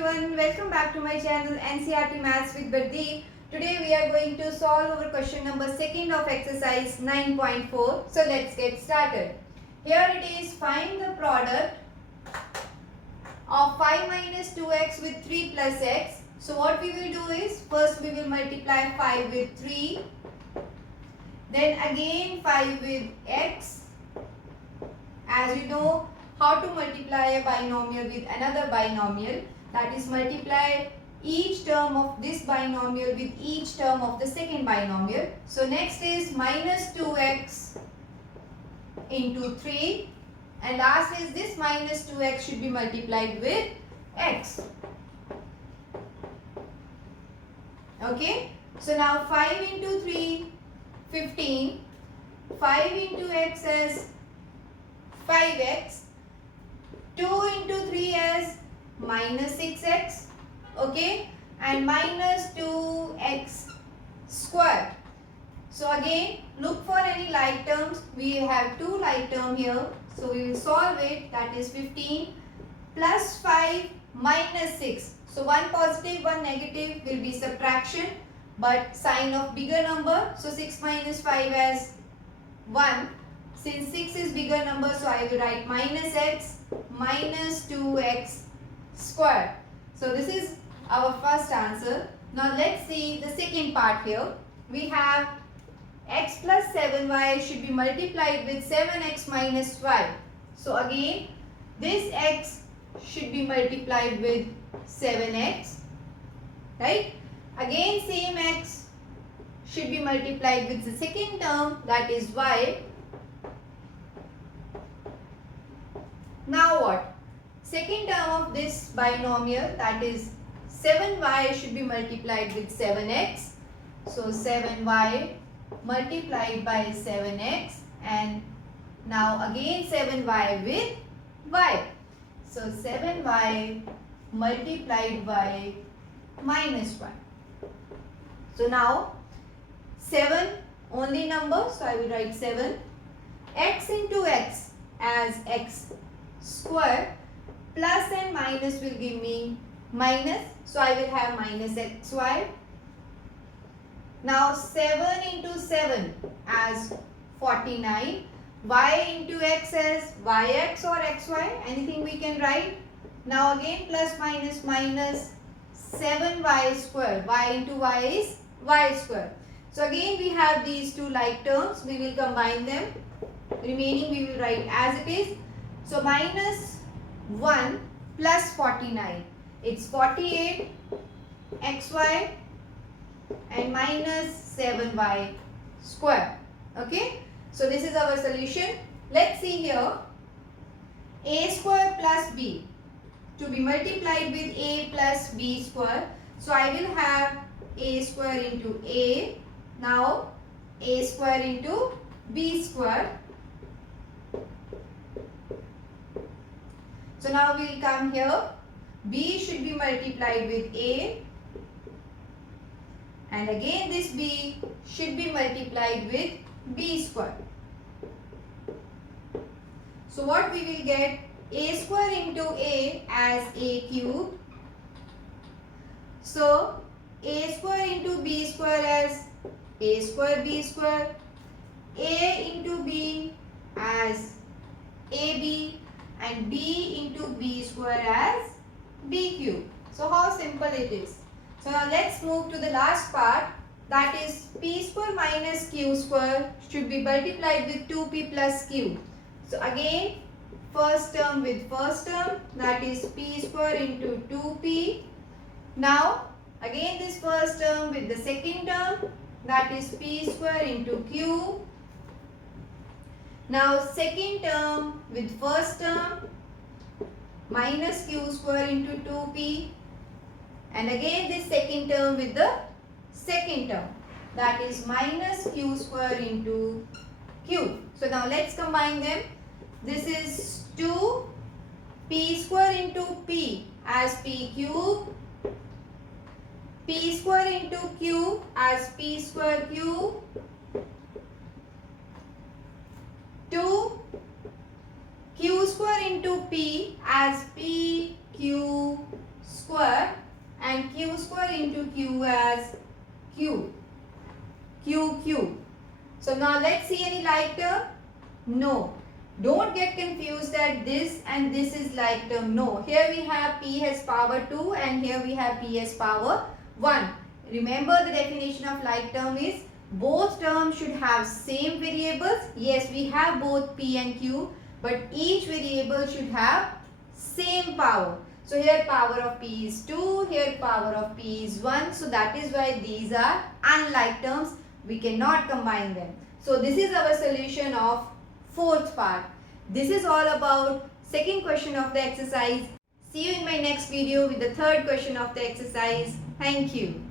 everyone, welcome back to my channel NCERT Maths with Bardeep. Today we are going to solve our question number 2 of exercise 9.4. So let's get started. Here it is, find the product of 5 minus 2x with 3 plus x. So what we will do is, first we will multiply 5 with 3, then again 5 with x. As you know how to multiply a binomial with another binomial, that is multiply each term of this binomial with each term of the second binomial. So next is minus 2x into 3, and last is this minus 2x should be multiplied with x. Okay, so now 5 into 3, 15, 5 into x is 5x, 2 into 3 is minus 6x, okay, and minus 2x square. So again, look for any like terms. We have two like terms here, so we will solve it. That is 15 plus 5 minus 6. So one positive, one negative will be subtraction, but sign of bigger number. So 6 minus 5 as 1. Since 6 is bigger number, so I will write minus x minus 2x square. So this is our first answer. Now let's see the second part here. We have x plus 7y should be multiplied with 7x minus y. So again, this x should be multiplied with 7x, right? Again, same x should be multiplied with the second term, that is y. Now what? Second term of this binomial, that is 7y should be multiplied with 7x. So 7y multiplied by 7x, and now again 7y with y. So 7y multiplied by minus 1. So now 7 only number, so I will write 7. X into x as x square, plus and minus will give me minus, so I will have minus xy. Now 7 into 7 as 49, y into x as yx or xy, anything we can write. Now again plus minus minus 7y square, y into y is y square. So again we have these two like terms, we will combine them, remaining we will write as it is. So minus 1 plus 49, it's 48 xy and minus 7y square. Okay, so this is our solution. Let's see here, a square plus b to be multiplied with a plus b square. So I will have a square into a, now a square into b square. So now we will come here, b should be multiplied with a, and again this b should be multiplied with b square. So what we will get, a square into a as a cube. So a square into b square as a square b square, a into b as ab, and b into b square as b cube. So how simple it is. So now let's move to the last part, that is p square minus q square should be multiplied with 2p plus q. So again first term with first term, that is p square into 2p. Now again this first term with the second term, that is p square into q. Now second term with first term, minus q square into 2p, and again this second term with the second term, that is minus q square into q. So now let's combine them. This is 2 p square into p as p cube, p square into q as p square cube, 2 q square into p as p q square and q square into q as q. Q. So now let's see any like term. No. Don't get confused that this and this is like term. No. Here we have p has power 2 and here we have p has power 1. Remember the definition of like term is both terms should have same variables. Yes, we have both p and q, but each variable should have same power. So here power of p is 2, here power of p is 1. So that is why these are unlike terms. We cannot combine them. So this is our solution of fourth part. This is all about second question of the exercise. See you in my next video with the third question of the exercise. Thank you.